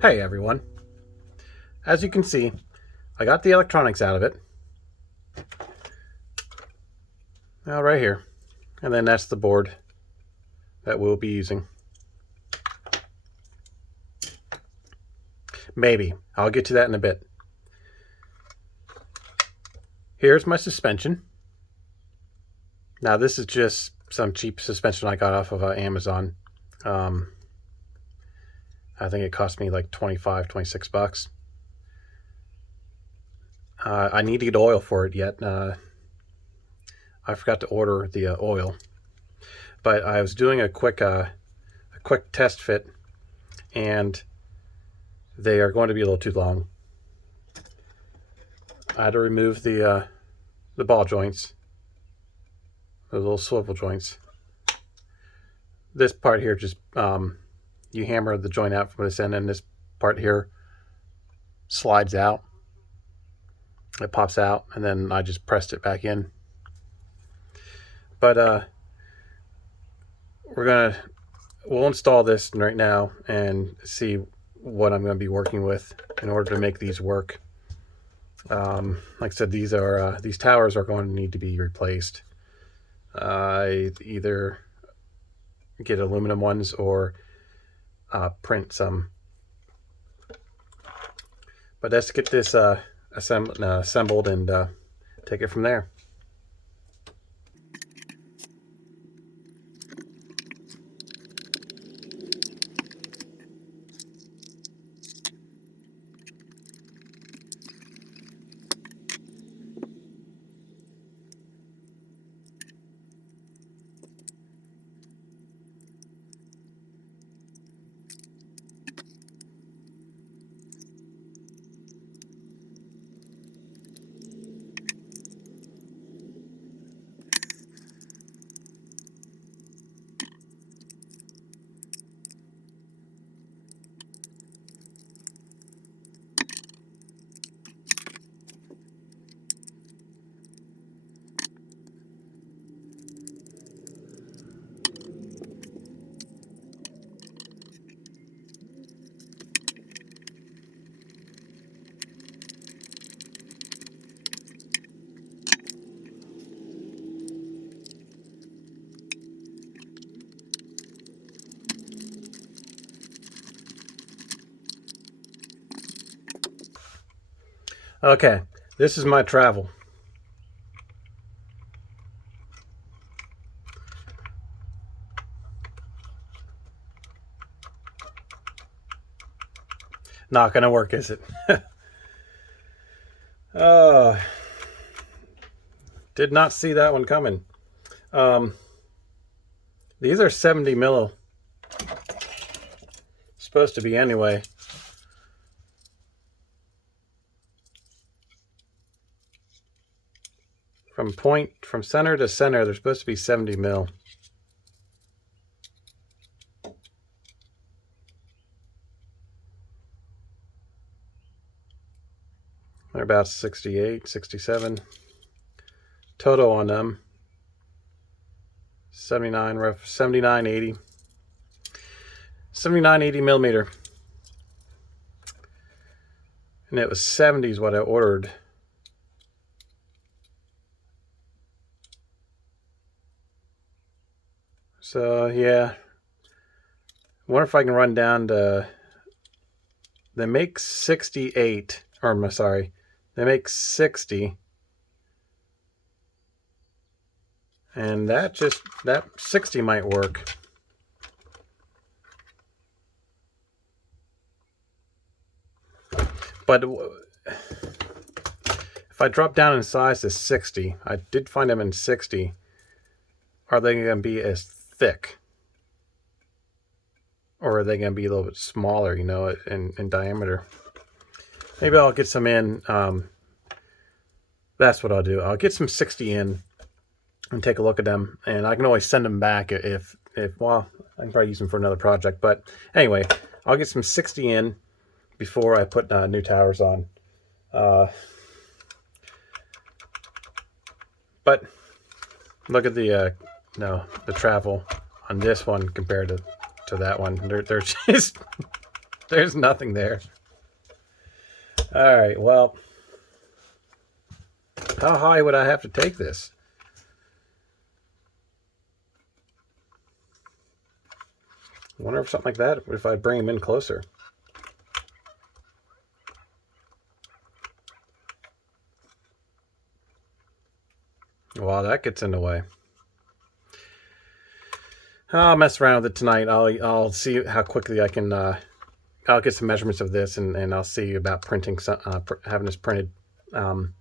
Hey everyone. As you can see, I got the electronics out of it. Now right here. And then that's the board that we'll be using. Maybe. I'll get to that in a bit. Here's my suspension. Now this is just some cheap suspension I got off of Amazon. I think it cost me like 25, 26 bucks. I need to get oil for it yet. I forgot to order the oil. But I was doing a quick test fit, and they are going to be a little too long. I had to remove the ball joints, the little swivel joints. This part here just you hammer the joint out from this end, and this part here slides out. It pops out, and then I just pressed it back in. But we'll install this right now and see what I'm going to be working with in order to make these work. Like I said, these towers are going to need to be replaced. I either get aluminum ones or print some. But let's get this assembled and take it from there. Okay, this is my travel. Not gonna work, is it? Did not see that one coming. These are 70 mil. Supposed to be anyway. From center to center, they're supposed to be 70 mil. They're about 68, 67. Total on them, 79, 79, 80. 79, 80 millimeter. And it was 70 is what I ordered. So yeah, I wonder if I can run down to, they make 68, or I'm sorry, they make 60. And that 60 might work. But if I drop down in size to 60, I did find them in 60, are they going to be as thick? Or are they going to be a little bit smaller, you know, in diameter? Maybe I'll get some in. That's what I'll do. I'll get some 60 in and take a look at them. And I can always send them back if well, I can probably use them for another project. But anyway, I'll get some 60 in before I put new towers on. But look at the travel on this one compared to that one. They're just There's nothing there. All right, well, how high would I have to take this? I wonder if something like that, if I bring him in closer. Well, that gets in the way. I'll mess around with it tonight. I'll see how quickly I can. I'll get some measurements of this, and I'll see about printing some, having this printed while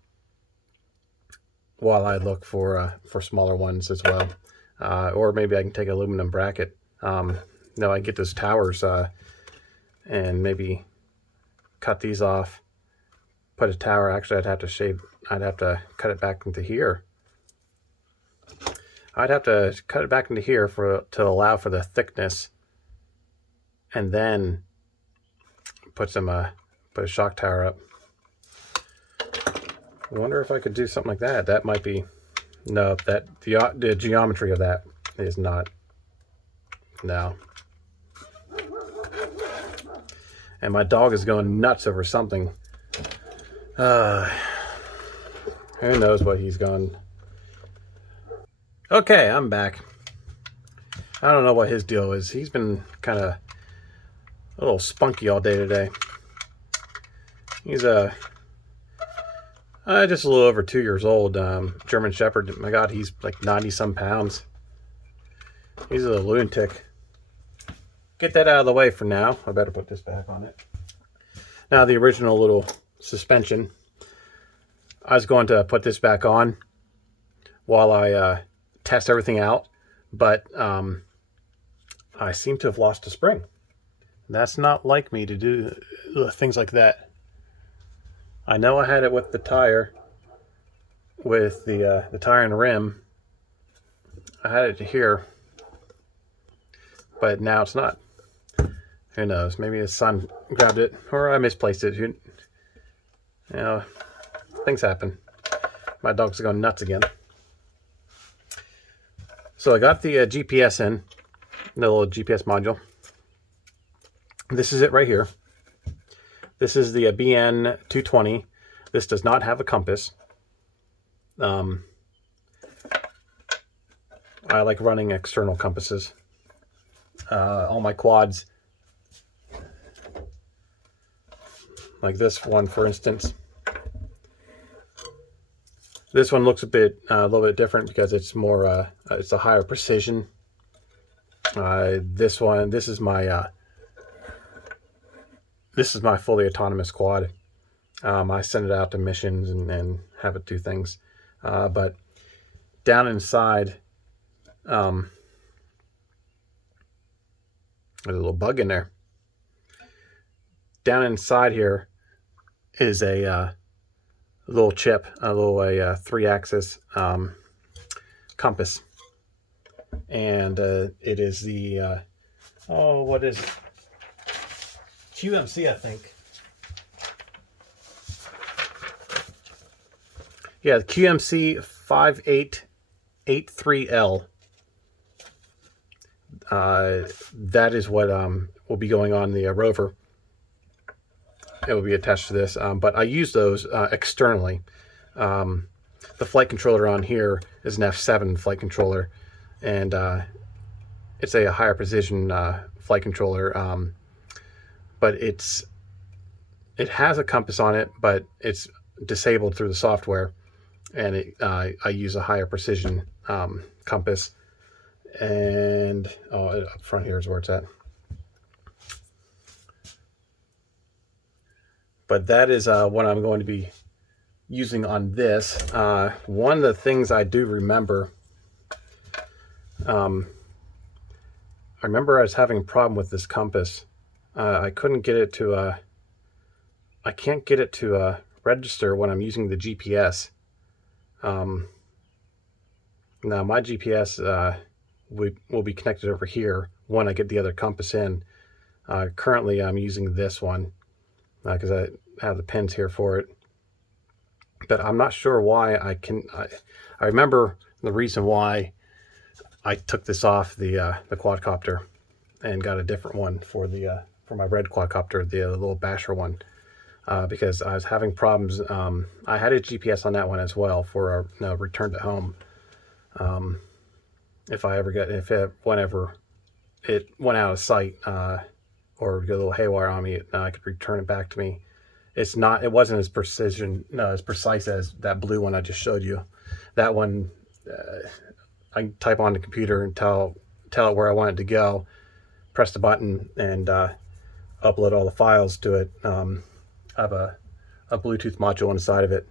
I look for smaller ones as well, or maybe I can take an aluminum bracket. No, I get those towers and maybe cut these off. Put a tower. Actually, I'd have to cut it back into here. I'd have to cut it back into here to allow for the thickness, and then put a shock tower up. I wonder if I could do something like that. That might be no. That the geometry of that is not. No. And my dog is going nuts over something. Who knows what he's gone. Okay, I'm back. I don't know what his deal is. He's been kind of a little spunky all day today. He's just a little over 2 years old, German Shepherd. My God, he's like 90 some pounds. He's a lunatic. Get that out of the way for now. I better put this back on it. Now the original little suspension. I was going to put this back on while I test everything out, but I seem to have lost a spring. That's not like me to do things like that. I know I had it with the tire, with the tire and rim. I had it here, but now it's not. Who knows? Maybe his son grabbed it, or I misplaced it. You know, things happen. My dog's going nuts again. So I got the GPS in, the little GPS module. This is it right here. This is the BN 220. This does not have a compass. I like running external compasses. All my quads, like this one, for instance. This one looks a little bit different because it's more, it's a higher precision. This is my fully autonomous quad. I send it out to missions and have it do things. But down inside, there's a little bug in there. Down inside here is a little chip, a 3-axis compass. And it is the, what is it? QMC, I think. Yeah, the QMC 5883L. That is what will be going on the rover. It will be attached to this, but I use those externally. The flight controller on here is an F7 flight controller, and it's a higher precision flight controller. But it has a compass on it, but it's disabled through the software, and I use a higher precision compass. And up front here is where it's at. But that is what I'm going to be using on this. One of the things I do remember, I remember I was having a problem with this compass. I couldn't get it to, I can't get it to register when I'm using the GPS. Now my GPS will be connected over here when I get the other compass in. Currently I'm using this one because I have the pins here for it. But I'm not sure why I remember the reason why I took this off the quadcopter and got a different one for the my red quadcopter, the little basher one, because I was having problems. I had a GPS on that one as well for a return to home. Whenever it went out of sight, or get a little haywire on me, I could return it back to me. It wasn't as as precise as that blue one I just showed you. That one, I can type on the computer and tell it where I want it to go, press the button, and upload all the files to it. I have a Bluetooth module on the side of it,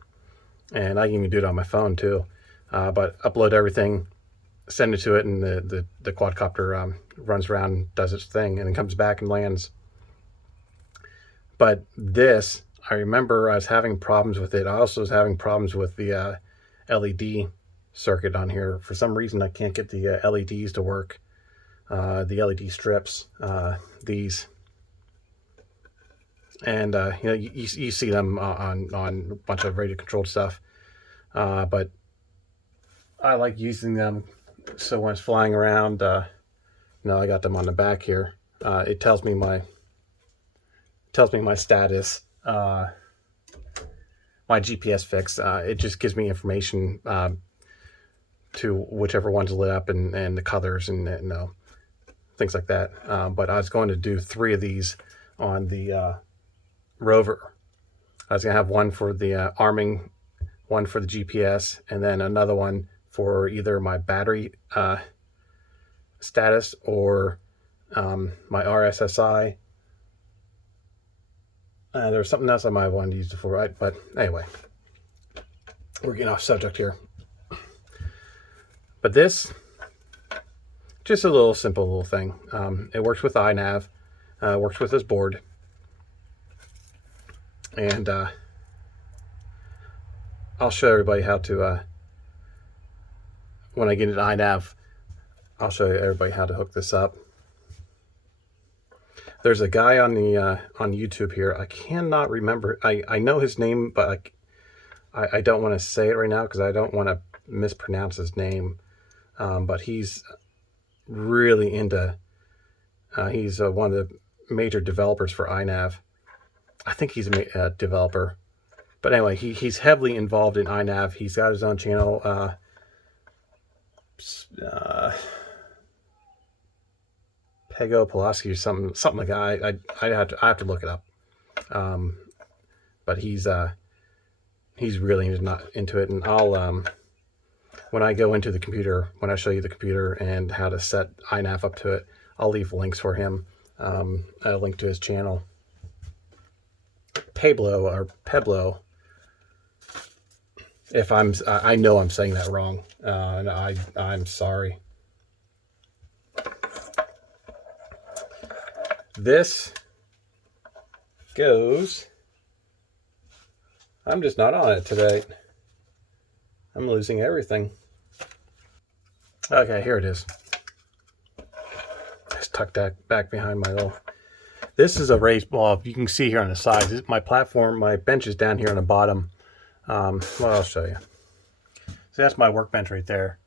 and I can even do it on my phone too. But upload everything, send it to it, and the quadcopter runs around, does its thing, and then comes back and lands. But this, I remember I was having problems with it. I also was having problems with the LED circuit on here. For some reason, I can't get the LEDs to work. The LED strips, these, and you see them on a bunch of radio controlled stuff. But I like using them, so when it's flying around, I got them on the back here. It tells me my status, my GPS fix. It just gives me information to whichever one's lit up, and the colors, and things like that. But I was going to do 3 of these on the rover. I was going to have one for the arming, one for the GPS, and then another one for either my battery status or my RSSI. There's something else I might have wanted to use it for, right? But anyway, we're getting off subject here. But this, just a simple little thing. It works with iNav, works with this board, and I'll show everybody how to, when I get into iNav, I'll show everybody how to hook this up. There's a guy on the on YouTube here. I cannot remember. I know his name, but I don't want to say it right now because I don't want to mispronounce his name. But he's really into. He's one of the major developers for iNav. I think he's a developer. But anyway, he's heavily involved in iNav. He's got his own channel. Pego Pulaski or something like that. I have to look it up. But he's really not into it, and I'll when I go into the computer, when I show you the computer and how to set iNav up to it, I'll leave links for him. A link to his channel. Peblo. If I know I'm saying that wrong, and I'm sorry. This goes. I'm just not on it today. I'm losing everything. Okay, here it is. It's tucked back behind my little. This is a raised wall. You can see here on the sides. My platform, my bench is down here on the bottom. Well, I'll show you. So that's my workbench right there.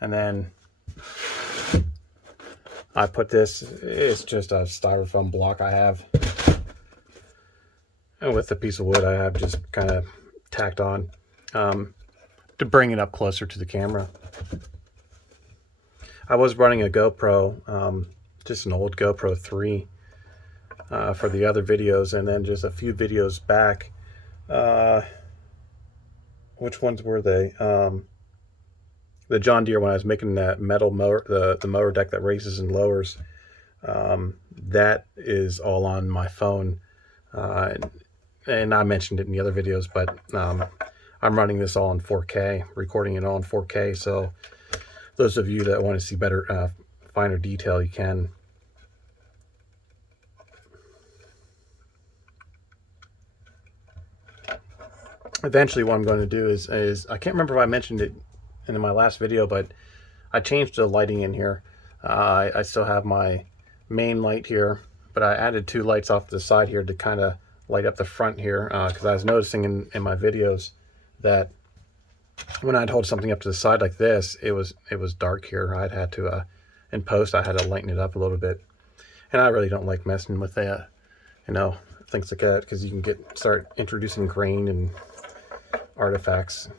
And then I put this, it's just a styrofoam block I have. And with a piece of wood I have just kind of tacked on to bring it up closer to the camera. I was running a GoPro, just an old GoPro 3 for the other videos, and then just a few videos back. Which ones were they? The John Deere, when I was making that metal mower, the mower deck that raises and lowers, that is all on my phone. And I mentioned it in the other videos, but I'm running this all in 4K, recording it all in 4K. So those of you that want to see better, finer detail, you can. Eventually what I'm going to do is I can't remember if I mentioned it in my last video, but I changed the lighting in here. I still have my main light here, but I added 2 lights off the side here to kind of light up the front here, because I was noticing in my videos that when I'd hold something up to the side like this, it was dark here. I'd had to in post I had to lighten it up a little bit. And I really don't like messing with that, things like that, because you can start introducing grain and artifacts.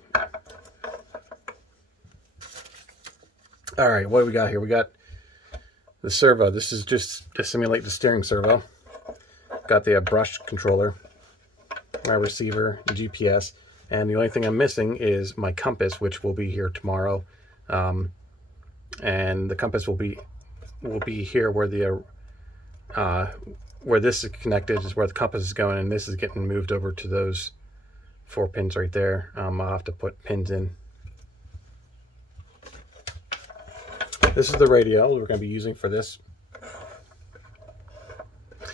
All right, what do we got here? We got the servo. This is just to simulate the steering servo. Got the brush controller, my receiver, GPS, and the only thing I'm missing is my compass, which will be here tomorrow. And the compass will be here where the where this is connected is where the compass is going, and this is getting moved over to those 4 pins right there. I'll have to put pins in. This is the radio we're going to be using for this.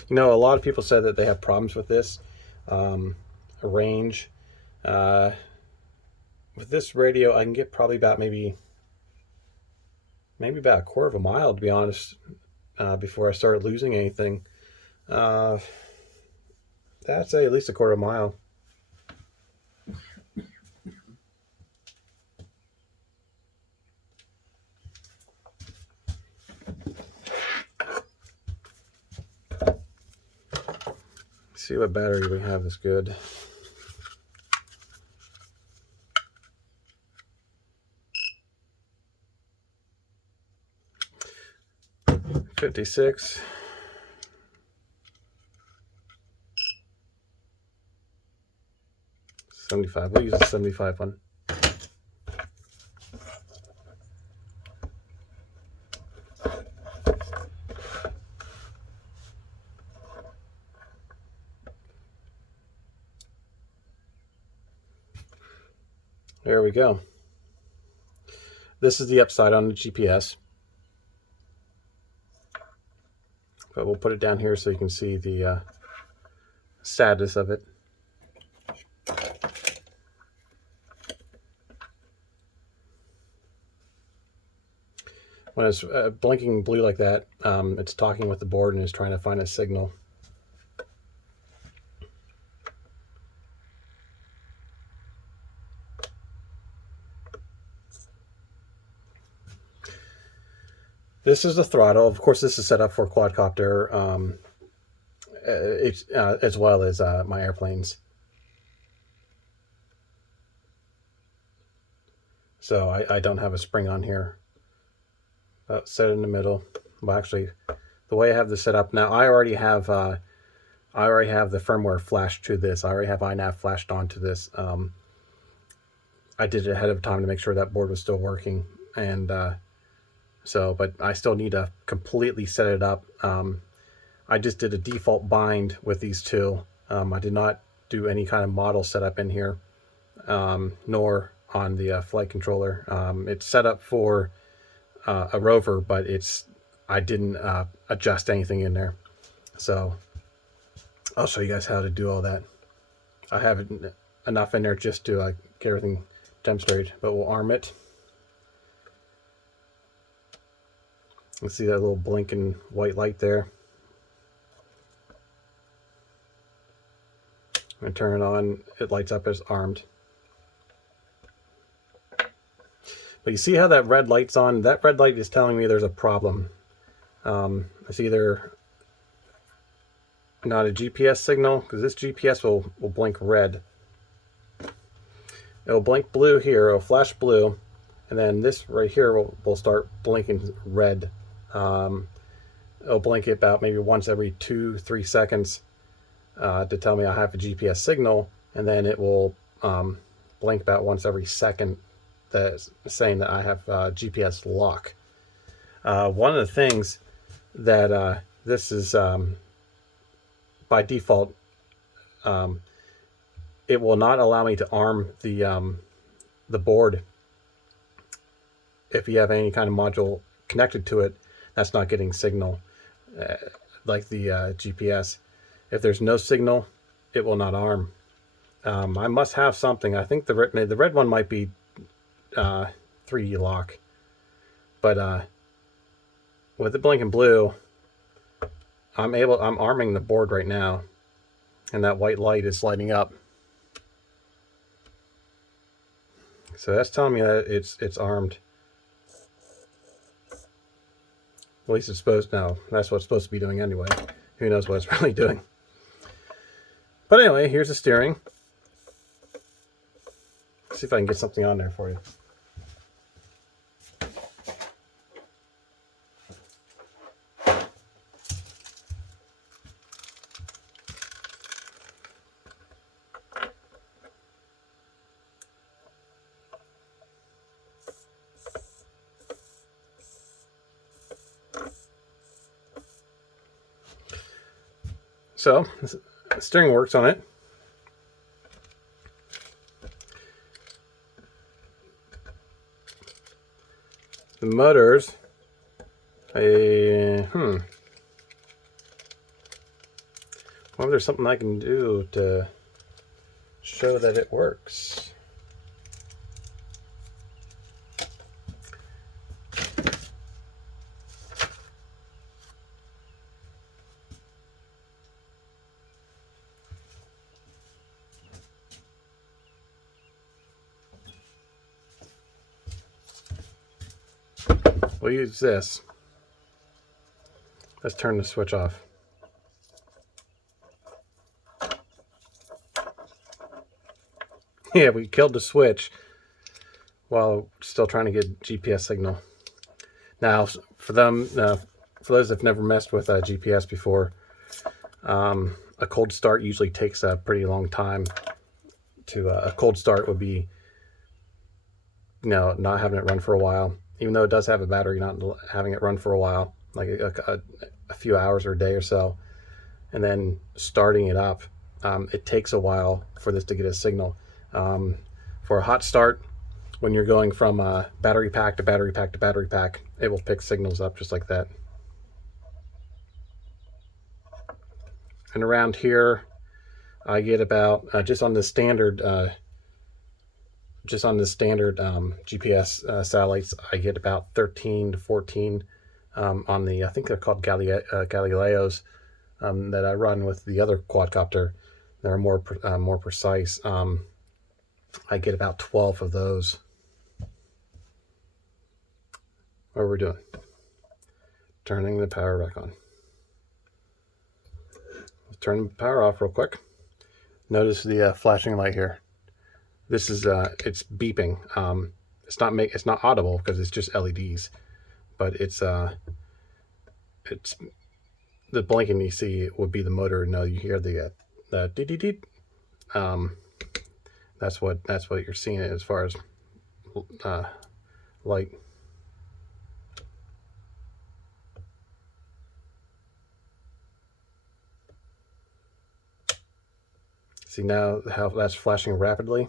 A lot of people said that they have problems with this range. With this radio, I can get probably about maybe about a quarter of a mile, to be honest, before I start losing anything. I'd say at least a quarter of a mile. See what battery we have that's good. $56. $75. We'll use the 75 one. There we go. This is the upside on the GPS. But we'll put it down here so you can see the status of it. When it's blinking blue like that, it's talking with the board and is trying to find a signal. This is the throttle. Of course, this is set up for quadcopter, as well as my airplanes. So I don't have a spring on here. Set it in the middle. Well, actually, the way I have this set up now, I already have the firmware flashed to this. I already have iNav flashed onto this. I did it ahead of time to make sure that board was still working, and but I still need to completely set it up. I just did a default bind with these two. I did not do any kind of model setup in here, nor on the flight controller. It's set up for a rover, but I didn't adjust anything in there. So I'll show you guys how to do all that. I have enough in there just to get everything demonstrated, but we'll arm it. Let's see that little blinking white light there. I'm going to turn it on. It lights up as armed. But you see how that red light's on? That red light is telling me there's a problem. It's either not a GPS signal, because this GPS will blink red. It'll blink blue here, it'll flash blue, and then this right here will start blinking red. It'll blink it about maybe once every 2-3 seconds to tell me I have a GPS signal, and then it will blink about once every second, that's saying that I have GPS lock. One of the things that this is by default, it will not allow me to arm the board if you have any kind of module connected to it that's not getting signal, like the GPS. If there's no signal, it will not arm. I must have something. I think the red one might be 3D lock, but with the blinking blue, I'm arming the board right now, and that white light is lighting up. So that's telling me that it's armed. At least it's supposed, no, that's what it's supposed to be doing anyway. Who knows what it's really doing. But anyway, here's the steering. Let's see if I can get something on there for you. So, the steering works on it. The motors, wonder if there's something I can do to show that it works. We'll use this. Let's turn the switch off. Yeah, we killed the switch while still trying to get GPS signal. Now, for those that've never messed with GPS before, a cold start usually takes a pretty long time. A cold start would be, not having it run for a while. Even though it does have a battery, not having it run for a while, like a few hours or a day or so, and then starting it up, it takes a while for this to get a signal. For a hot start, when you're going from battery pack to battery pack to battery pack, it will pick signals up just like that. And around here, I get about, just on the standard GPS satellites, I get about 13 to 14 on the, I think they're called Galileos, that I run with the other quadcopter. They're more precise. I get about 12 of those. What are we doing? Turning the power back on. Let's turn the power off real quick. Notice the flashing light here. This is it's beeping. It's not audible because it's just LEDs, but it's the blinking you see would be the motor. No, you hear the dee dee dee. That's what you're seeing as far as light. See now how that's flashing rapidly?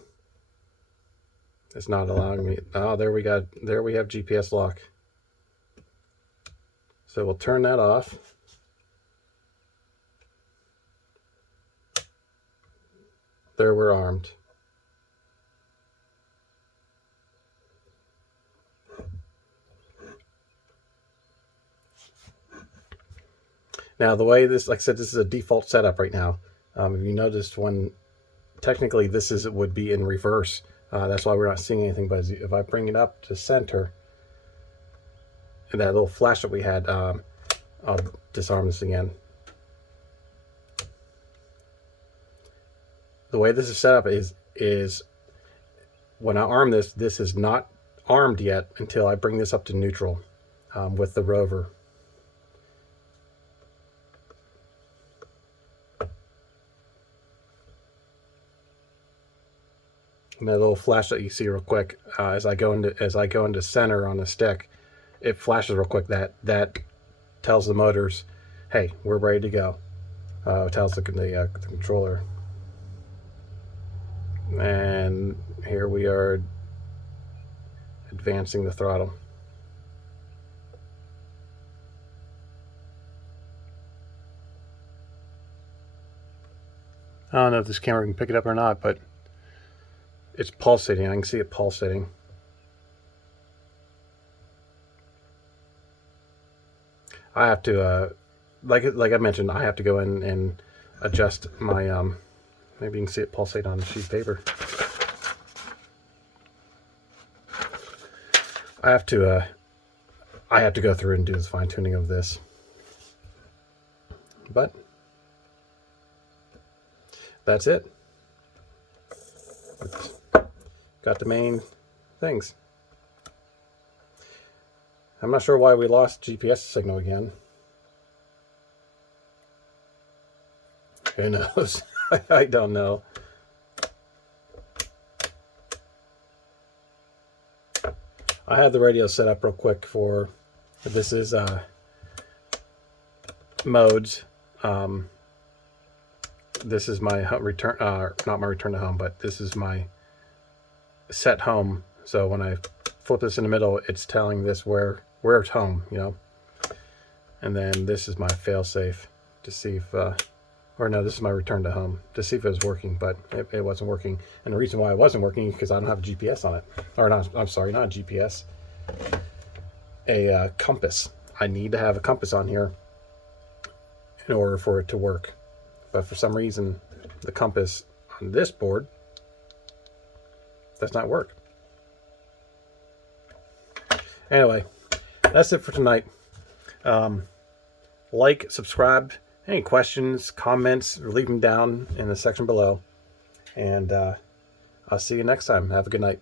It's not allowing me. Oh, there we have GPS lock. So we'll turn that off. There, we're armed. Now the way this, like I said, this is a default setup right now. If you noticed, when technically this would be in reverse. That's why we're not seeing anything. But if I bring it up to center, and that little flash that we had, I'll disarm this again. The way this is set up is when I arm this, this is not armed yet until I bring this up to neutral with the rover. And that little flash that you see real quick, as I go into center on the stick, it flashes real quick. That tells the motors, hey, we're ready to go. It tells the controller. And here we are advancing the throttle. I don't know if this camera can pick it up or not, but it's pulsating. I can see it pulsating. I have to, like I mentioned, I have to go in and adjust my, maybe you can see it pulsate on the sheet of paper. I have to I have to go through and do the fine tuning of this. But that's it. Got the main things. I'm not sure why we lost GPS signal again. Who knows? I don't know. I had the radio set up real quick for, this is modes. This is my return, not my return to home, but this is my set home. So when I flip this in the middle, it's telling this where it's home, you know. And then this is my fail-safe to see if, or no, this is my return to home to see if it was working, but it wasn't working. And the reason why it wasn't working is because I don't have a GPS on it. Or not, I'm sorry, not a GPS, a compass. I need to have a compass on here in order for it to work. But for some reason, the compass on this board does not work. Anyway, that's it for tonight. Like, subscribe. Any questions, comments, leave them down in the section below. And I'll see you next time. Have a good night.